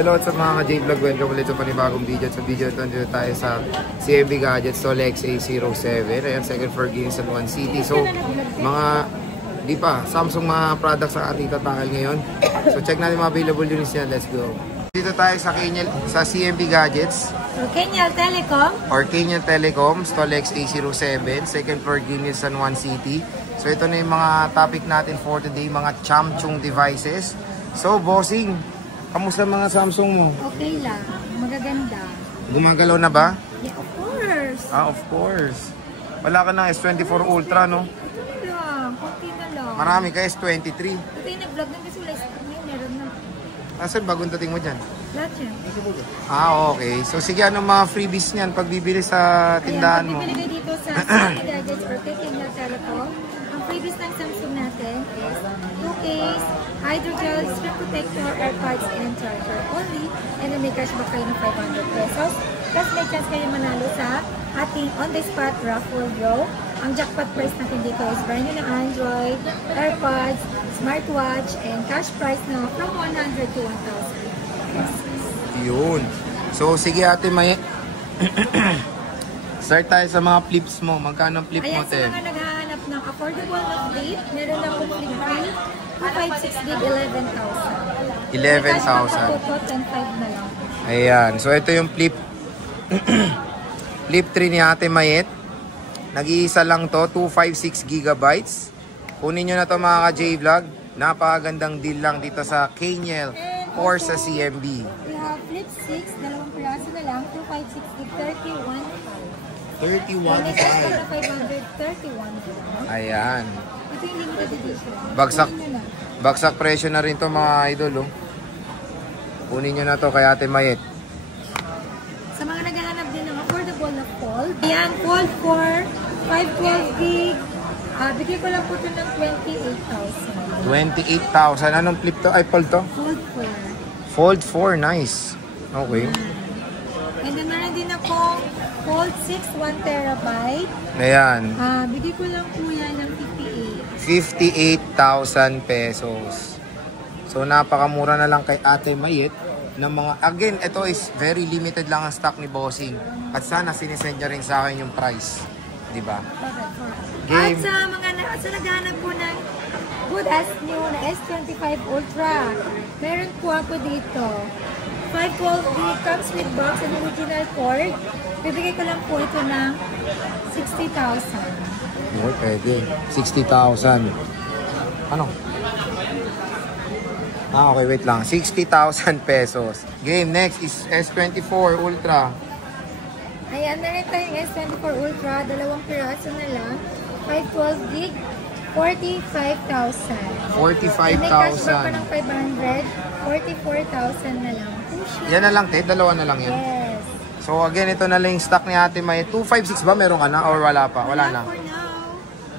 hello sa mga ka-J-Vlog. Welcome ulit sa panibagong video. Sa video ito, nandito tayo sa CMB Gadgets Stall XA07. Ayan, second floor Guinness San Juan City. So, Samsung mga products ang ating tatakal ngayon. So, check natin mga available units niya. Let's go. Dito tayo sa CMB Gadgets. Or Kenyal Telecom, Stall XA07, second floor Guinness San Juan City. So, ito na yung mga topic natin for today, mga Samsung devices. So, bossing, kamusta mga Samsung mo? Okay lang. Magaganda. Gumagalaw na ba? Yeah, of course. Of course. Wala ka ng S24 Ultra, no? Ito na lang. Kunti na lang. Marami ka S23. Ito yung nag-vlog ng kasi wala ngayon. Meron na. Asan bagong dating mo dyan? Lahat yan. Okay. So, sige, anong mga freebies niyan pag bibili sa tindahan mo? Pag bibili dito sa CMB Gadgets or Kenyal Telecom, ang freebies ng Samsung natin is 2 case, hydrogel, screen protector, AirPods, and charger only. And then may cashback kayo ng 500 pesos. Plus may chance kayo manalo sa ating on-the-spot raffle draw. Ang jackpot price natin dito is brand new na Android, AirPods, smartwatch, and cash price na from 100 to 1,000. Yun. So, sige ate, may start tayo sa mga flips mo. Magkano ang flip mo, te? Ayan, sa mga naghahanap ng affordable na flip, meron akong flip free, 256 gig, 11,000. 11,000. 10,500 na lang. Ayan. So, ito yung flip flip 3 ni Ate Mayet. Nag-iisa lang to, 256 gigabytes. Kunin nyo na to mga ka-J-Vlog. Napakagandang deal lang dito sa Kenyal or sa CMB. We have flip 6, dalawang piraso na lang, 256 gig, 31,500. 31,500. Ayan. Ito yung limited edition. Bagsak presyo na rin to mga idol. Kunin nyo na to kay Ate Mayet. Sa mga naghahanap din ng affordable na fold, ayan, fold 4, 512 gig. Bigay ko lang po ito ng 28,000. 28,000. Anong flip to? Ay, fold to? Fold 4. Fold 4. Nice. Okay. And then meron din akong fold 6, 1 terabyte. Ayan. Bigay ko lang po yan ng 58,000 pesos. So, napakamura na lang kay Ate Mayet ng mga, again, ito is very limited lang ang stock ni Bossing. At sana sinisend niya rin sa akin yung price. Diba? At sa mga naghahanap po ng good as new na S25 Ultra, meron po ako dito. 512 gig, comes with box and original cord. Bibigay ko lang po ito ng 60,000. Oh, pwede. 60,000. Ano? Okay, wait lang. 60,000 pesos. Game, next is S24 Ultra. Ayan, meron tayong S24 Ultra. Dalawang piraso na lang. 512 gig, 45,000. 45,000. May cashback pa ng 500. 44,000 na lang. Yan na lang, te. Dalawa na lang yan. Yes. So, again, ito na lang yung stock ni Ate May. 256 ba? Meron ka na? Or wala pa? Wala na.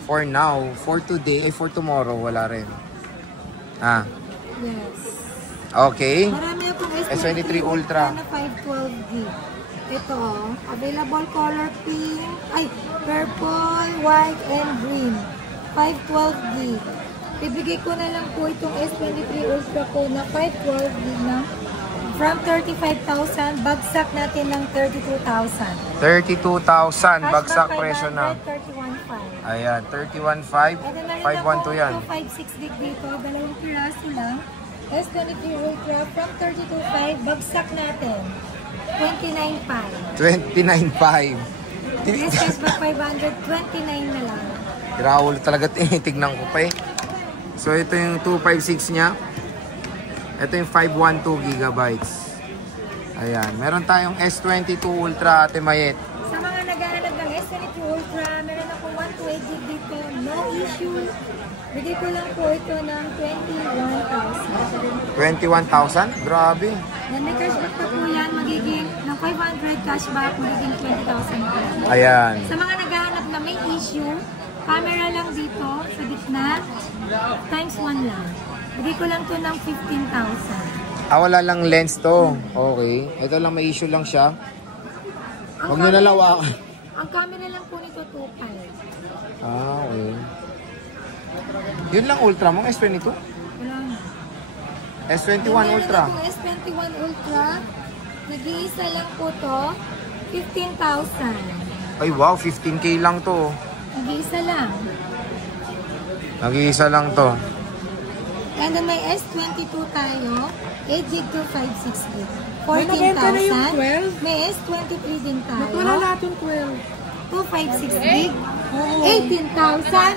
For now. For today. For tomorrow. Wala rin. Yes. Okay. Marami akong S23 Ultra. Na 512 gig. Ito, available color pink, purple, white, and green. 512 gig. Ibigay ko na lang po itong S23 Ultra ko na 512 gig na from 35,000, bagsak natin ng 32,000. 32,000, bagsak presyo na. 31,500. Ayan, 31,500. 512 yan. 556 gig dito, dalawang piraso lang. S23 Ultra from 32,500, bagsak natin. 29,500. 29,500. Yes, cashback 500, 29 na lang. Graul talaga tinitignan ko pa eh. So ito yung 256 niya. Ito yung 512 gigabytes. Ayan, meron tayong S22 Ultra, Ate Mayet. Sa mga naghahanap ng S22 Ultra, meron akong 128 gig dito, no issue. Bigay ko lang po ito ng 21,000. 21,000? Grabe. Yan, may cashback pa po yan, magiging ng 500 cashback, magiging 20,000. Ayan. Sa mga naghahanap na may issue, camera lang dito, sa gitna, times 1 lang. Bigay ko lang to ng 15,000. Wala lang lens to. Okay. Ito lang, may issue lang siya. Huwag nyo nalawakan. Ang camera lang po nito 2.5. Okay. Yun lang Ultra mo, S22? Wala na. S21 Ultra. Meron akong S21 Ultra. Nag-iisa lang po to. 15,000. Ay wow, 15K lang to. Nag-iisa lang. Nag-iisa lang to. And then may S22 tayo. 8 gig to 56 gig. Nabenta na yung 14,000. May S23 din tayo. Wala natin 12. 256 gig. 18,000.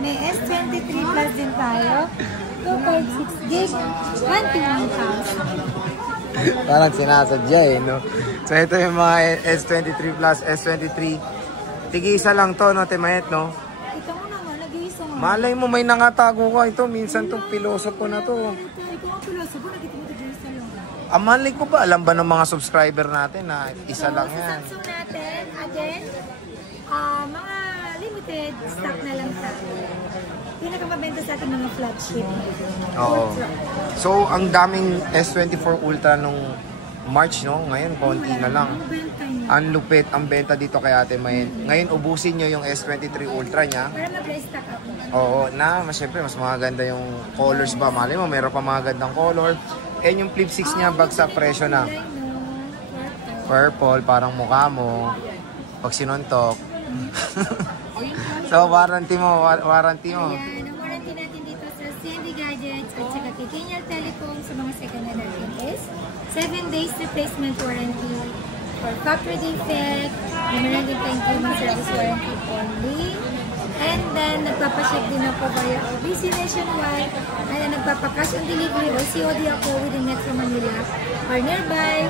May S23 plus din tayo. 256 gig. 21,000. Parang sinasadya eh, no? So ito yung mga S23 plus, S23. Tig-isa lang to, no, Temayet, no? Ito mo naman, nag-iisa nga. Malay mo, may nangatago ka ito. Minsan tong pilosopo na to. Ito ang pilosopo, nakita mo nag-iisa lang. Malay ko ba, alam ba ng mga subscriber natin na isa lang yan? Sa Samsung natin, again, mga limited stock na lang sa pinakamabenta sa ating mga flagship. Oo. So, ang daming S24 Ultra nung March, no? Ngayon, konti na lang. Ang lupit ang benta dito kay Ate Mayen. Ngayon, ubusin nyo yung S23 Ultra niya. Para mag-restock ako. Oo, syempre, mas maganda yung colors ba? Malay mo, meron pa mga gandang color. And yung Flip 6 niya, bagsak presyo na. Purple, parang mukha mo. Pag sinuntok. So, warranty mo. Ayan, ang warranty natin dito sa CMB Gadgets at saka kay Kenyal Telecom sa mga second hand natin is 7 days replacement warranty for factory defect, meron din tayong 2 months service warranty only, and then nagpapaship din ako via OBC nationwide, and then nagpapakash on delivery or COD ako within Metro Manila or nearby,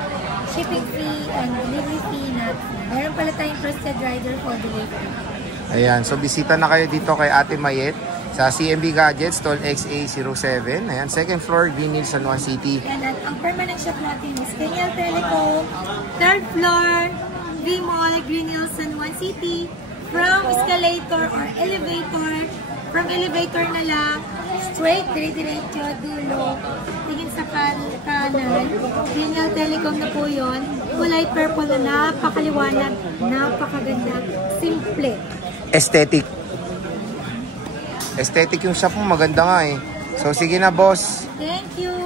shipping fee and delivery fee na meron pala tayong trusted rider for delivery. Ayan, so bisita na kayo dito kay Ate Mayet sa CMB Gadgets, Tall XA07. Ayan, second floor, Green Hills, San Juan City. And ang permanent shop natin is Kenyal Telecom, third floor, V-Mall, Green Hills, San Juan City. From escalator or elevator, from elevator na lang, straight, dire-diretso, dulo, tingin sa kanan, Kenyal Telecom na po yun. Kulay purple na napakaliwanag, napakaganda, simple. Aesthetic. Aesthetic yung shop mo, maganda nga eh. So sige na, boss. Thank you.